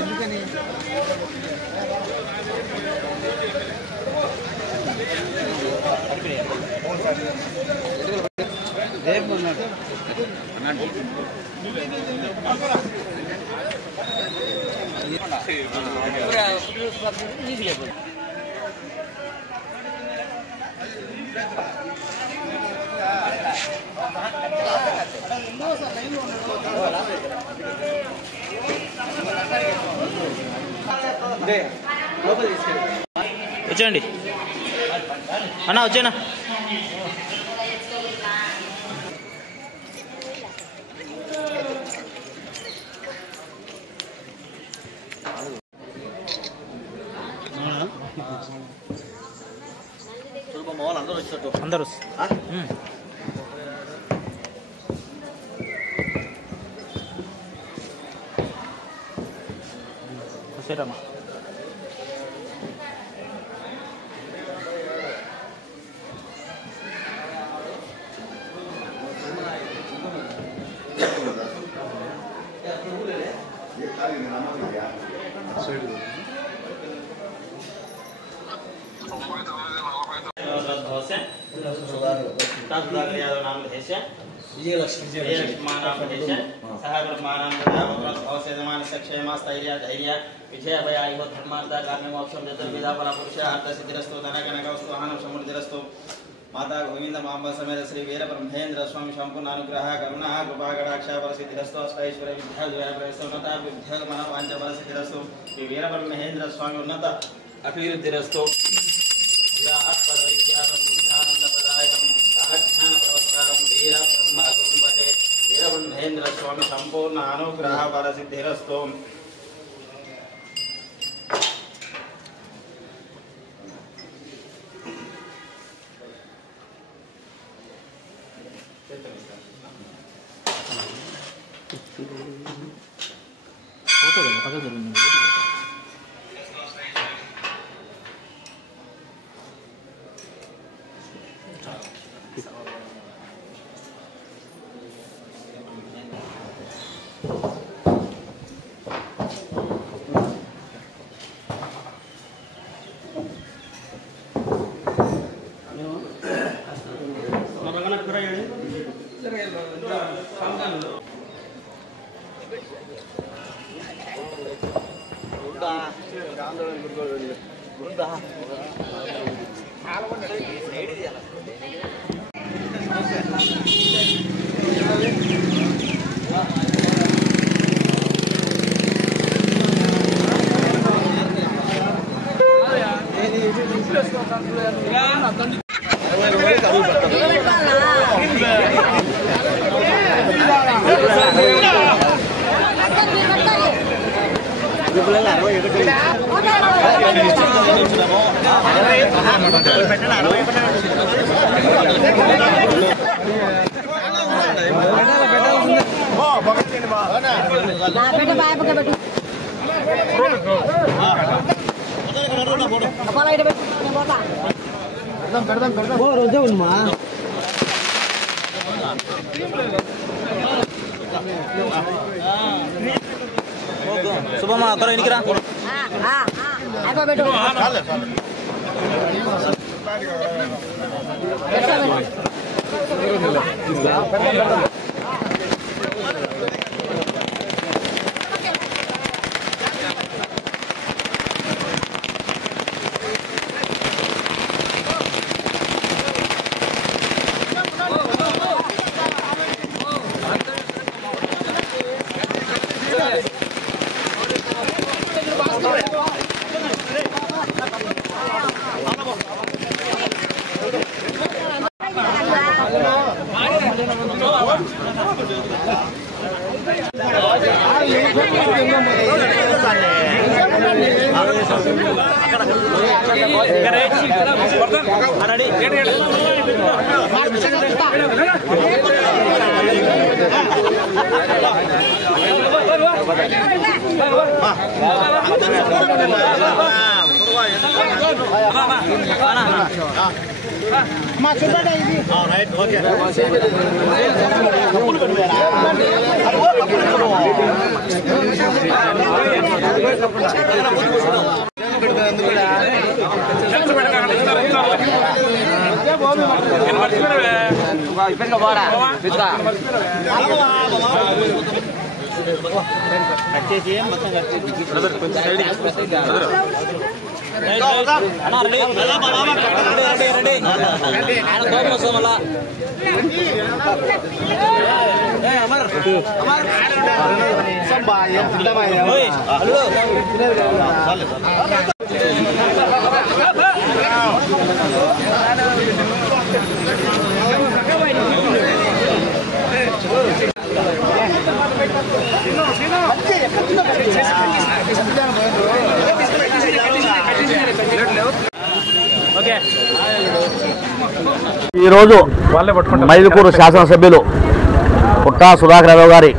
ఎందుకని రేపు అన్నాడు వచ్చేయండి అన్నా వచ్చేనా అందరూ వచ్చేటమ్మా विजयभयायुः धर्मार्थकाम्यमोक्षं चतुर्विधा पुरुषार्थसिद्धिरस्तु धनकनकवस्तु वाहनं समृद्धिरस्तु माता गोविंद मांबा समेत श्री वीर ब्रह्मेंद्र स्वामी संपूर्ण अनुग्रह करुणा कृपा कटाक्ष फलसिद्धिरस्तु अष्टैश्वर्य विद्या प्रसन्नता विद्या मन वांఛ फलसिद्धिरस्तु श्री वीर ब्रह्मेंद्र स्वामी उन्नत अभिवृद्धिरस्तु वीरब्रह्मेंद्र स्वामी संपूर्ण अनुग्रह फलसिद्धिरस्तु सुबह करो इनकरा ఈరోజు మైదుకూరు శాసనసభ్యులు పుట్టా సుధాకర్ యాదవ్ గారి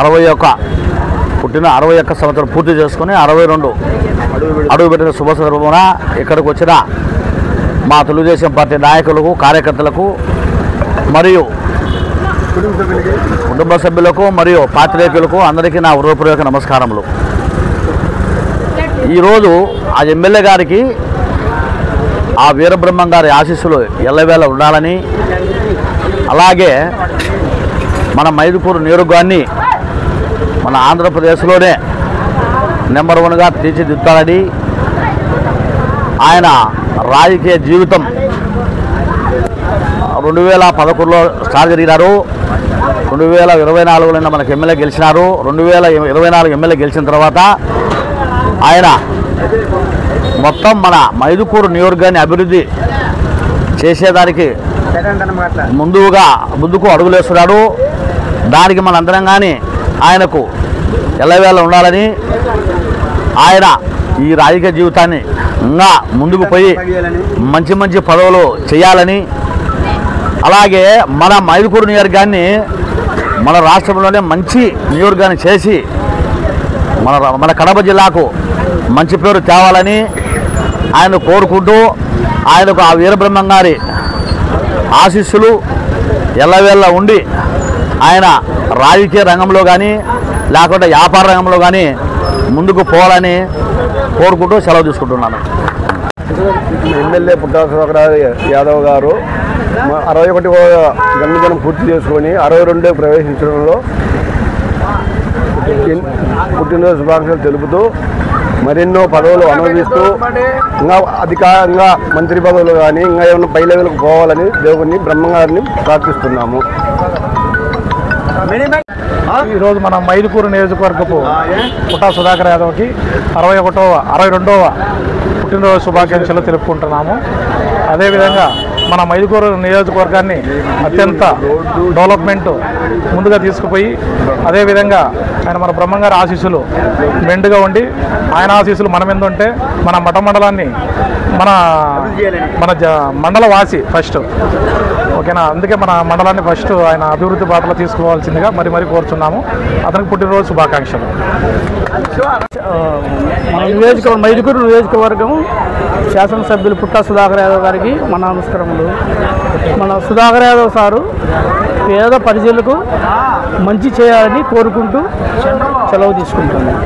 61 సంవత్సరం పూర్తి చేసుకుని 62 అడుగుపెట్టిన శుభ సందర్భమున ఇక్కడికి వచ్చిన మా తెలుగుదేశం పార్టీ నాయకులకు, కార్యకర్తలకు మరియు కుటుంబ సభ్యులకు మరియు పాత్రికేయులకు అందరికీ నా హృదయపూర్వక నమస్కారములు. ఈరోజు ఆ ఎమ్మెల్యే గారికి ఆ వీరబ్రహ్మం గారి ఆశీస్సులు ఎల్లవేళ ఉండాలని, అలాగే మన మైదుకూరు నియోజకవర్గాన్ని మన ఆంధ్రప్రదేశ్లోనే నెంబర్ 1గా తీర్చిదిద్దాలని, ఆయన రాజకీయ జీవితం 2011లో స్టార్ట్ జరిగినారు. 2024లో మనకు ఎమ్మెల్యే గెలిచినారు. 2024 ఎమ్మెల్యే గెలిచిన తర్వాత ఆయన మొత్తం మన మైదుకూరు నియోజకవర్గాన్ని అభివృద్ధి చేసేదానికి ముందుకు అడుగులేస్తున్నాడు. దానికి మనందరం కానీ ఆయనకు ఎల్లవేళ ఉండాలని, ఆయన ఈ రాజకీయ జీవితాన్ని ఇంకా ముందుకు పోయి మంచి మంచి పదవులు చేయాలని, అలాగే మన మైదుకూరు నియోజకవర్గాన్ని మన రాష్ట్రంలోనే మంచి నియోజకవర్గాన్ని చేసి మన కడప జిల్లాకు మంచి పేరు తేవాలని ఆయన కోరుకుంటూ, ఆయనకు ఆ వీరబ్రహ్మం గారి ఆశీస్సులు ఎల్లవేళ ఉండి ఆయన రాజకీయ రంగంలో కానీ లేకుంటే వ్యాపార రంగంలో కానీ ముందుకు పోవాలని కోరుకుంటూ సెలవు తీసుకుంటున్నాను. ఎమ్మెల్యే పుట్టా సుధాకర్ యాదవ్ గారు 61వ జన్మదినం పూర్తి చేసుకొని 62 ప్రవేశించడంలో పుట్టినరోజు శుభాకాంక్షలు తెలుపుతూ మరెన్నో పదవులు అనుభవిస్తూ ఇంకా అధికారంగా మంత్రి పదవులు కానీ ఇంకా ఏమైనా పై లెవెల్కి పోవాలని దేవుడిని బ్రహ్మంగారిని ప్రార్థిస్తున్నాము. ఈరోజు మన మైదుకూరు నియోజకవర్గపు పుట్టా సుధాకర్ యాదవ్కి 62వ పుట్టినరోజు శుభాకాంక్షలు తెలుపుకుంటున్నాము. అదేవిధంగా మన మైదుకూరు నియోజకవర్గాన్ని అత్యంత డెవలప్మెంట్ ముందుగా తీసుకుపోయి, అదేవిధంగా ఆయన మన బ్రహ్మంగారి ఆశీస్సులు మెండుగా ఉండి, ఆయన ఆశీస్సులు మన మీద ఉంటే మన మఠ మండలాన్ని మన మండల వాసి ఫస్ట్, ఓకేనా. అందుకే మన మండలాన్ని ఫస్ట్ ఆయన అభివృద్ధి బాటలో తీసుకోవాల్సిందిగా మరి కోరుచున్నాము. అతనికి పుట్టినరోజు శుభాకాంక్షలు. మైదుకూరు నియోజకవర్గం శాసనసభ్యులు పుట్టా సుధాకర్ యాదవ్ గారికి మన నమస్కారములు. మన సుధాకర్ యాదవ్ సారు పేద ప్రజలకు మంచి చేయాలని కోరుకుంటూ సెలవు తీసుకుంటున్నాం.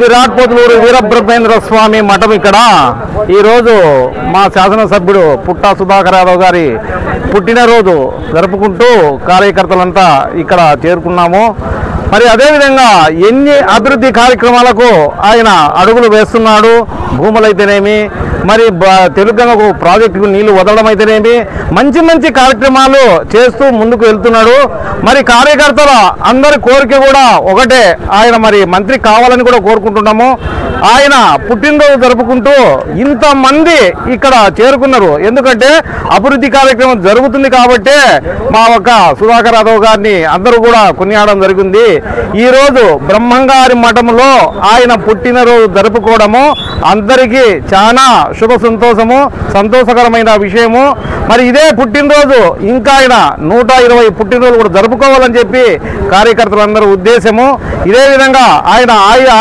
విరాట్ పొదలూరు వీరబ్రహ్మేంద్ర స్వామి మఠం ఇక్కడ ఈరోజు మా శాసనసభ్యుడు పుట్టా సుధాకర్ యాదవ్ గారి పుట్టినరోజు జరుపుకుంటూ కార్యకర్తలంతా ఇక్కడ చేరుకున్నాము. మరి అదేవిధంగా ఎన్ని అభివృద్ధి కార్యక్రమాలకు ఆయన అడుగులు వేస్తున్నాడు. భూములైతేనేమి, మరి తెలుగంగకు ప్రాజెక్టుకు నీళ్లు వదలడం అయితేనేమి, మంచి మంచి కార్యక్రమాలు చేస్తూ ముందుకు వెళ్తున్నాడు. మరి కార్యకర్తల అందరి కోరిక కూడా ఒకటే, ఆయన మరి మంత్రి కావాలని కూడా కోరుకుంటున్నాము. ఆయన పుట్టినరోజు జరుపుకుంటూ ఇంతమంది ఇక్కడ చేరుకున్నారు. ఎందుకంటే అభివృద్ధి కార్యక్రమం జరుగుతుంది కాబట్టి మా ఒక్క సుధాకర్ యాదవ్ గారిని అందరూ కూడా కొనియాడడం జరిగింది. ఈరోజు బ్రహ్మంగారి మఠంలో ఆయన పుట్టినరోజు జరుపుకోవడము అందరికీ చాలా శుభ సంతోషకరమైన విషయము. మరి ఇదే పుట్టినరోజు ఇంకా ఆయన 120 పుట్టినరోజు కూడా జరుపుకోవాలని చెప్పి కార్యకర్తలందరూ ఉద్దేశము. ఇదే విధంగా ఆయన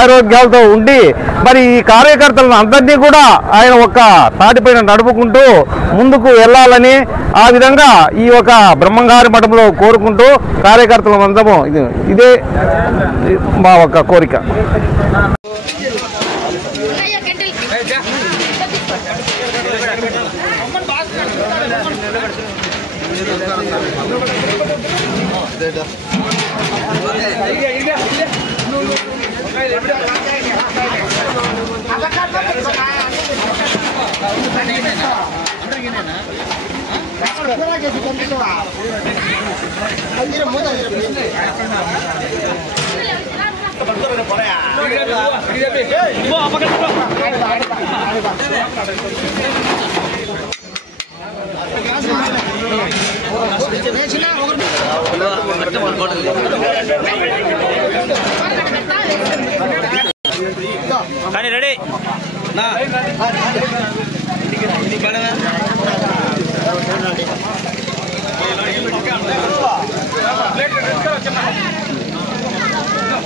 ఆరోగ్యాలతో ఉండి మరి ఈ కార్యకర్తలను అందరినీ కూడా ఆయన ఒక తాటిపైన నడుపుకుంటూ ముందుకు వెళ్ళాలని ఆ విధంగా ఈ ఒక బ్రహ్మంగారి మఠంలో కోరుకుంటూ కార్యకర్తలు అందము ఇదే మా ఒక కోరిక. కానీ రెడీ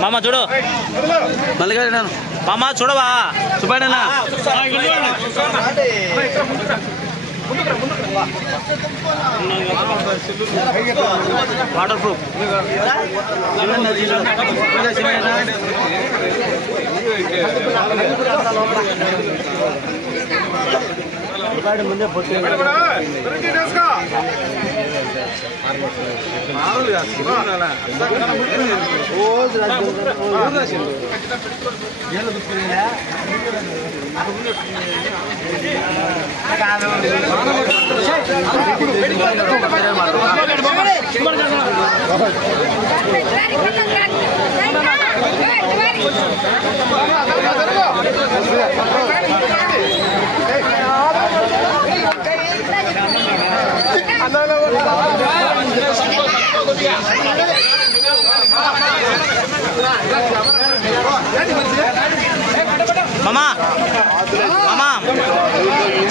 మామ చూడు మామ చూడవా చూపాడనా వాటర్ ప్రూఫ్ ముందే మామా మామా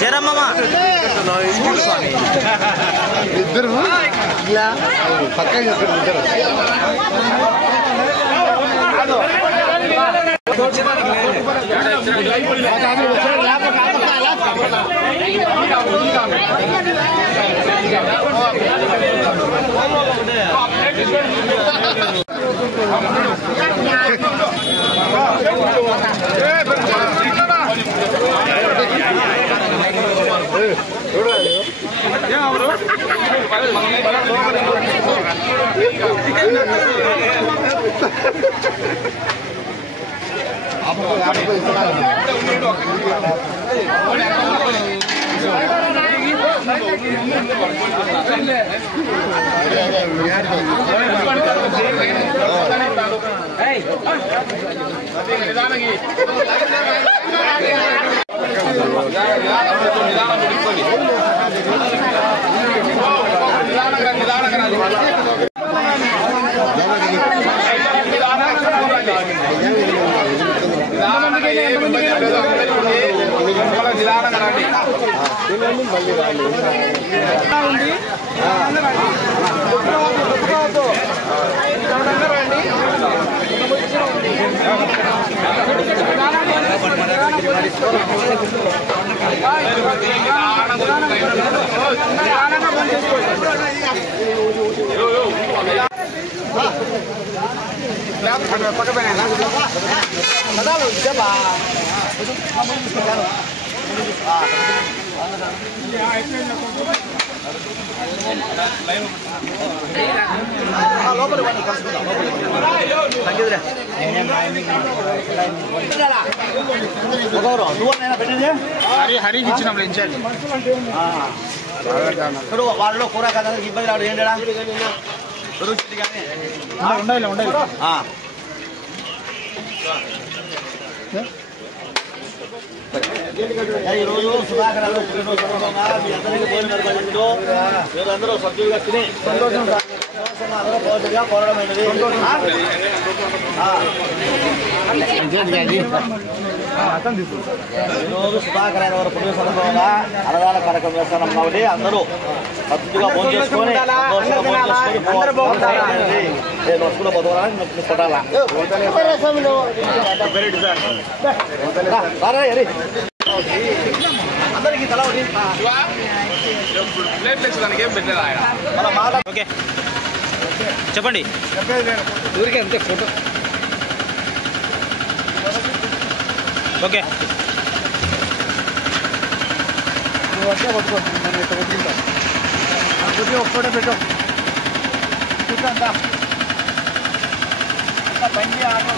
జరా మామా ఇద్దరు ఇలా పక్కన చేస్తారు ఇద్దరు. హరికి ఇచ్చినప్పుడు ఇన్ఛార్జ్ వాళ్ళలో కూర కదా ఇబ్బంది రావడం ఏంటా ఉండాలి ఉండాలి. ఈరోజు సుధాకర్ గారు పుట్టినరోజు సందర్భంగా మీ అందరికీ భోజనం ఏర్పడిందో మీరందరూ సభ్యులుగా తిని సంతోషం అందరూ భోజనంగా కోరడమైనది. ఈరోజు సుధాకర్ గారు పుట్టిన సందర్భంగా అన్నదాన కార్యక్రమం చేస్తున్నాం కాబట్టి అందరూ సభ్యులుగా భోజనం చేసుకొని కొట్టాలా అందరికీ తల ఓకే చెప్పండి. ఊరికే అంతే ఫోటో. ఓకే ఒక్కడే పెట్టు బండి ఆటో